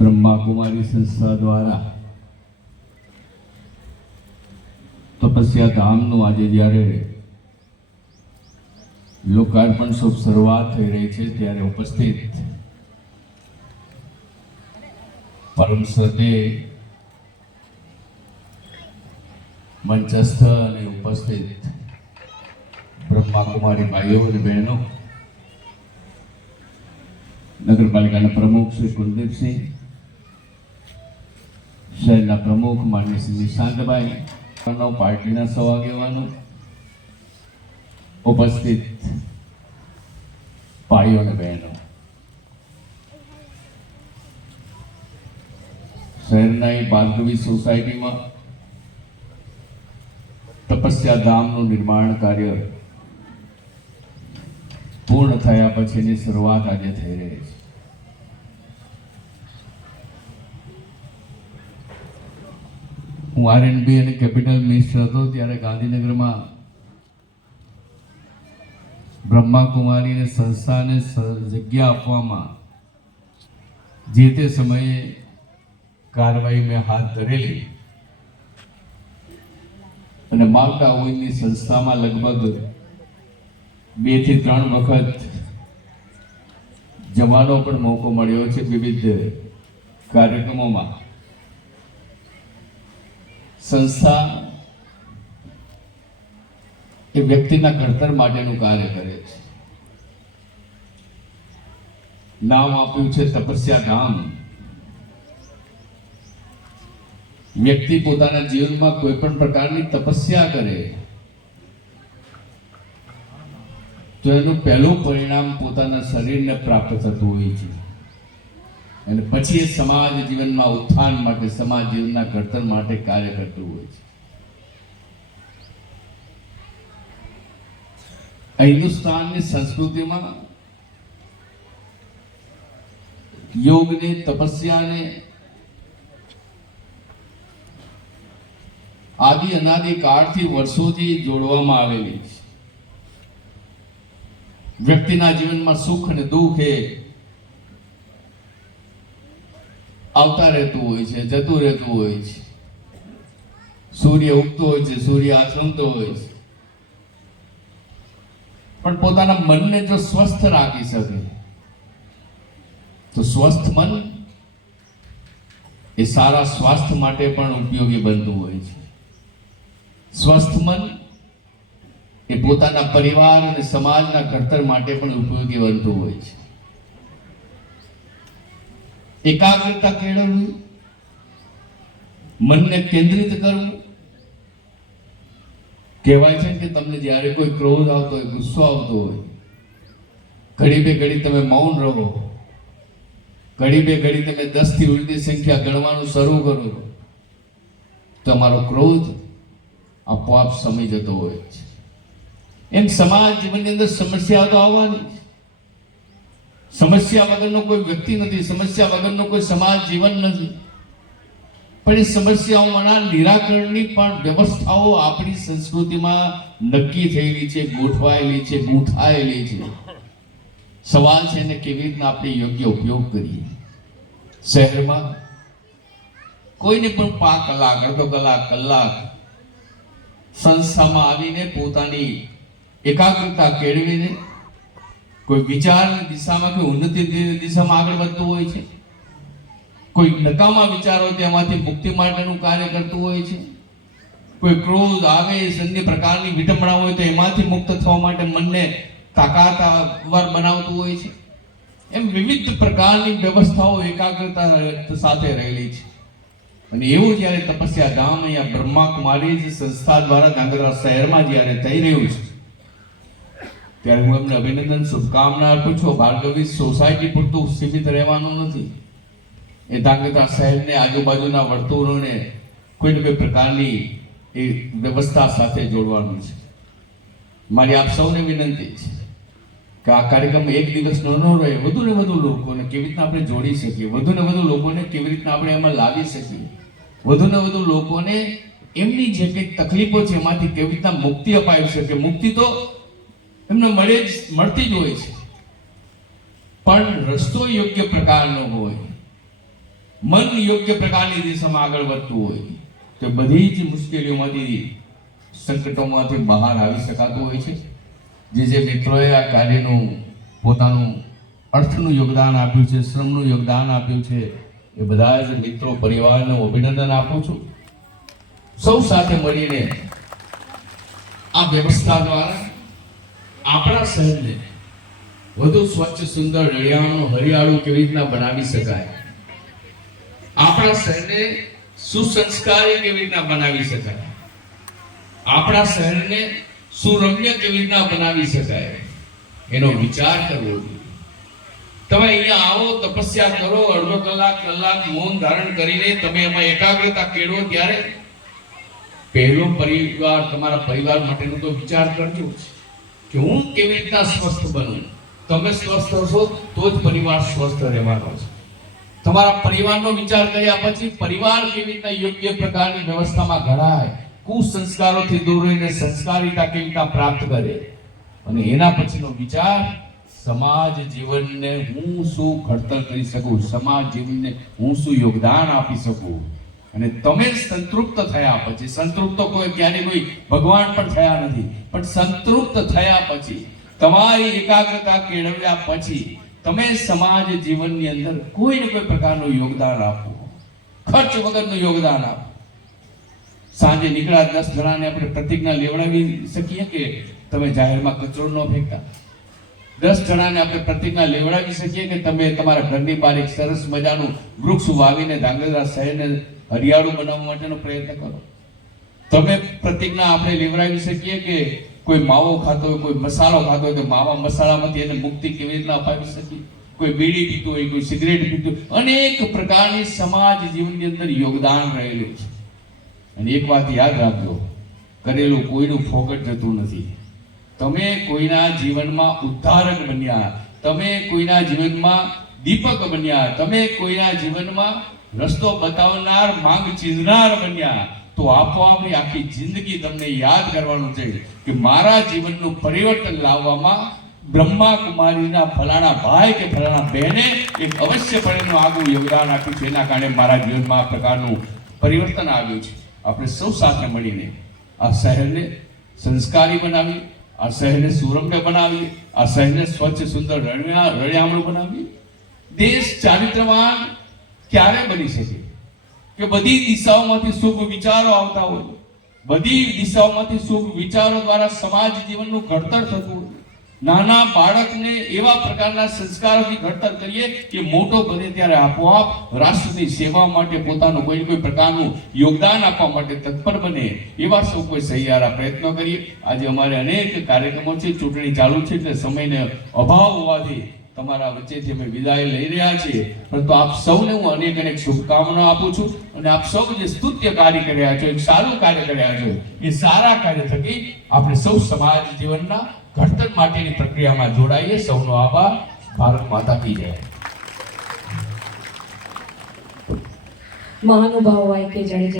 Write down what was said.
ब्रह्मा कुमारी संस्था द्वारा तपस्या धामનું આજે જ્યારે લોકાર્પણ શુભ શરૂઆત થઈ રહી છે ત્યારે ઉપસ્થિત પરમ શ્રદ્ધેય મંચસ્થ અને ઉપસ્થિત બ્રહ્મા કુમારી ભાઈઓ અને બહેનો, નગરપાલિકાના પ્રમુખ શ્રી કુલદીપસિંહ, શહેરના પ્રમુખ માનનીય શ્રી નિશાંતભાઈ, પાર્ટીના સૌ આગેવાનો, ઉપસ્થિત ભાઈઓ અને બહેનો, શહેરના ભાર્ગવી સોસાયટીમાં તપસ્યા ધામનું નિર્માણ કાર્ય પૂર્ણ થયા પછીની શરૂઆત આજે થઈ રહી છે. હું આરએનબી અને કેપિટલ મિનિસ્ટર હતો ત્યારે ગાંધીનગરમાં બ્રહ્મા કુમારીને સંસ્થાને જગ્યા આપવામાં જે તે સમયે કાર્યવાહી મેં હાથ ધરેલી અને માવટા ઓઇલની સંસ્થામાં લગભગ 2 થી 3 વખત જવાનો પણ મોકો મળ્યો છે. વિવિધ કાર્યક્રમોમાં સંસ્થા એ વ્યક્તિના ઘડતર માટેનું કાર્ય કરે છે. નામ આપ્યું છે તપસ્યા ધામ. વ્યક્તિ પોતાના જીવનમાં કોઈ પણ પ્રકારની તપસ્યા કરે તો એનું પહેલું પરિણામ પોતાના શરીરને પ્રાપ્ત થતું હોય છે અને પછી એ સમાજ જીવનમાં ઉત્થાન માટે, સમાજ જીવનના ઘડતર માટે કાર્ય કરતું હોય છે. હિન્દુસ્તાનની સંસ્કૃતિમાં યોગને, તપસ્યાને આદિ અનાદિ કાળથી વર્ષોથી જોડવામાં આવેલી છે. વ્યક્તિના જીવનમાં સુખ અને દુઃખ એ આવતા રહેતું હોય છે, જતું રહેતું હોય છે. સૂર્ય ઉગતો હોય છે, સૂર્ય આથમતો હોય છે, પણ પોતાના મનને જો સ્વસ્થ રાખી શકે તો સ્વસ્થ મન એ સારા સ્વાસ્થ્ય માટે પણ ઉપયોગી બનતું હોય છે. સ્વસ્થ મન એ પોતાના પરિવાર અને સમાજના ઘડતર માટે પણ ઉપયોગી બનતું હોય છે. એકાગ્રતા કેળવવી, મનને કેન્દ્રિત કરવું. કહેવાય છે કે તમને જ્યારે કોઈ ક્રોધ આવતો હોય, ગુસ્સો આવતો હોય, ઘડી બે ઘડી તમે મૌન રહો, ઘડી બે ઘડી તમે 10 થી ઉલટી સંખ્યા ગણવાનું શરૂ કરો, તમારો ક્રોધ આપોઆપ સમી જતો હોય છે. એમ સમાજ જીવનની અંદર સમસ્યાઓ તો આવવાની. સમસ્યા વગરનો કોઈ વ્યક્તિ નથી, સમસ્યા વગરનો કોઈ સમાજ જીવન નથી. પણ એ સમસ્યાઓના નિરાકરણની પણ વ્યવસ્થાઓ આપણી સંસ્કૃતિમાં નક્કી થયેલી છે, ગોઠવાયેલી છે, ગૂંથાયેલી છે. સવાલ છે એને કેવી રીતના આપણે યોગ્ય ઉપયોગ કરીએ. શહેરમાં કોઈને પણ 5 કલાક, અડધો કલાક, કલાક સંસ્થામાં આવીને પોતાની એકાગ્રતા કેળવીને કોઈ વિચારની દિશામાં કે ઉન્નતિની દિશામાં આગળ વધતું હોય છે. કોઈ નકામા વિચારો તેમાંથી મુક્તિ માટેનું કાર્ય કરતું હોય છે. કોઈ ક્રોધ, આવેશ, અન્ય પ્રકારની વિટંબણા હોય તો એમાંથી મુક્ત થવા માટે મનને તાકાતવાર બનાવતું હોય છે. એમ વિવિધ પ્રકારની વ્યવસ્થાઓ એકાગ્રતા સાથે રહેલી છે. અને એવું જ્યારે તપસ્યા ધામ અહીંયા બ્રહ્મા કુમારી સંસ્થા દ્વારા ધાંગધ્રા શહેરમાં જ્યારે થઈ રહ્યું છે ત્યારે હું એમને અભિનંદન, શુભકામના આપું છું. ભાર્ગવી સોસાયટી પૂરતું સીમિત રહેવાનું નથી. એ ધાંગધ્રા શહેરને, આજુબાજુના વર્તુળોને કોઈને કોઈ પ્રકારની એ વ્યવસ્થા સાથે જોડવાનું છે. મારી આપ સૌને વિનંતી છે કે આ કાર્યક્રમ એક દિવસનો ન રહે. વધુ ને વધુ લોકોને કેવી રીતના આપણે જોડી શકીએ, વધુ ને વધુ લોકોને કેવી રીતના આપણે એમાં લાવી શકીએ, વધુ ને વધુ લોકોને એમની જે કંઈક તકલીફો છે એમાંથી કેવી રીતના મુક્તિ અપાવી શકે. મુક્તિ તો એમને મળતી જ હોય છે, પણ રસ્તો યોગ્ય પ્રકારનો હોય. મન યોગ્ય પ્રકારની દિશામાં આગળ વધતું હોય તો બધી જ મુશ્કેલીઓમાંથી, સંકટોમાંથી બહાર આવી શકાતું હોય છે. જે મિત્રોએ આ કાર્યનું પોતાનું અર્થનું યોગદાન આપ્યું છે, શ્રમનું યોગદાન આપ્યું છે, એ બધા જ મિત્રો પરિવારને અભિનંદન આપું છું. સૌ સાથે મળીને આ વ્યવસ્થા દ્વારા આપણા શહેરને વધુ સ્વચ્છ, સુંદર, રળિયામણું, હરિયાળું કેવી રીતના બનાવી શકાય, આપણા શહેરને સુસંસ્કારી કેવી રીતના બનાવી શકાય, આપણા શહેરને સુરમ્ય કેવી રીતના બનાવી શકાય, એનો વિચાર કરવો જોઈએ. તમે અહીંયા આવો, તપસ્યા કરો, અડધો કલાક મૌન ધારણ કરીને તમે એમાં એકાગ્રતા કેળવો, ત્યારે પહેલો પરિવાર, તમારા પરિવાર માટેનો તો વિચાર કરજો કે હું કેવી રીતના સ્વસ્થ બનું. તમે સ્વસ્થ હશો તો જ પરિવાર સ્વસ્થ રહેવાનો છે. તમારા પરિવારનો વિચાર કર્યા પછી પરિવાર કેવી રીતના યોગ્ય પ્રકારની વ્યવસ્થામાં ઘડાય, કુસંસ્કારોથી દૂર રહીને સંસ્કારિતા કેવી રીતના પ્રાપ્ત કરે, અને એના પછીનો વિચાર સમાજ જીવનને હું શું ઘડતર કરી શકું, સમાજ જીવનને હું શું યોગદાન આપી શકું. અને તમે સંતૃપ્ત થયા પછી, સંતૃપ્ત કોઈ ક્યારે કોઈ ભગવાન પણ થયા નથી, પણ સંતૃપ્ત થયા પછી, તમારી એકાગ્રતા કેળવ્યા પછી તમે સમાજ જીવનની અંદર કોઈ ને કોઈ પ્રકારનું યોગદાન આપો, ખર્ચ વગરનું યોગદાન આપો. સાંજે નીકળ્યા 10 જણાને આપણે પ્રતિજ્ઞા લેવડાવી શકીએ કે તમે જાહેરમાં કચરો ન ફેંકતા. 10 જણાને આપણે પ્રતિજ્ઞા લેવડાવી શકીએ કે તમે તમારા ઘરની બહાર એક સરસ મજાનું વૃક્ષ વાવીને ધાંગધ્રા શહેરને હરિયાળું બનાવવા માટેનો પ્રયત્ન કરો. તમે પ્રતિજ્ઞા આપણે લેવડાવી શકીએ કે કોઈ માવો ખાતો હોય, કોઈ મસાલો ખાતો હોય તો માવા મસાલામાંથી એને મુક્તિ કેવી રીતના અપાવી શકીએ. કોઈ બીડી પીતું હોય, કોઈ સિગરેટ પીતું હોય, અનેક પ્રકારની સમાજ જીવનની અંદર યોગદાન રહેલું છે. અને એક વાત યાદ રાખજો, કરેલું કોઈનું ફોગટ જતું નથી. તમે કોઈના જીવનમાં ઉદ્ધારક બન્યા, તમે કોઈના જીવનમાં દીપક બન્યા, તમે કોઈના જીવનમાં રસ્તો બતાવનાર, માંગ ચીંધનાર બન્યા, તો આપોઆપ આખી જિંદગી તમને યાદ કરવાનું છે કે મારા જીવનનું પરિવર્તન લાવવામાં બ્રહ્મા કુમારીના ફલાણા ભાઈ કે ફલાણા બહેને એક અવશ્યપણેનું આગવું યોગદાન આપ્યું છે. એના કારણે મારા જીવનમાં આ પ્રકારનું પરિવર્તન આવ્યું છે. આપણે સૌ સાથે મળીને આ શહેરને સંસ્કારી બનાવીએ, આ શહેરને સુરમ્ય બનાવીએ, આ શહેરને સ્વચ્છ, સુંદર, રળિયામણું બનાવીએ. દેશ ચારિત્રવાન ક્યારે બની શકે કે બધી દિશાઓમાંથી શુભ વિચારો આવતા હોય, બધી દિશાઓમાંથી શુભ વિચારો દ્વારા સમાજ જીવનનું ઘડતર થતું હોય. નાના બાળકને એવા પ્રકારના સંસ્કારોથી ઘડતર કરીએ કે મોટો બને ત્યારે આપોઆપ રાષ્ટ્રની સેવા માટે પોતાનું કોઈ પ્રકારનું યોગદાન આપવા માટે તત્પર બને. એવા સૌ કોઈ સહિયારા પ્રયત્નો કરીએ. આજે અમારે અનેક કાર્યક્રમો છે, ચૂંટણી ચાલુ છે, એટલે સમયને અભાવ હોવાથી તમારા વચ્ચેથી અમે વિદાય લઈ રહ્યા છીએ, પરંતુ આપ સૌને હું અનેક શુભકામનાઓ આપું છું. અને આપ સૌ જે સ્તુત્ય કાર્ય કર્યા છો, એક સારું કાર્ય કર્યા છો, એ સારા કાર્ય થકી આપણે સૌ સમાજ જીવનના ઘડતર માટેની પ્રક્રિયામાં જોડાઈએ. સૌનો આભાર. ભારત માતા કી જય. મહાનુભાવ વાય કે જાડેજા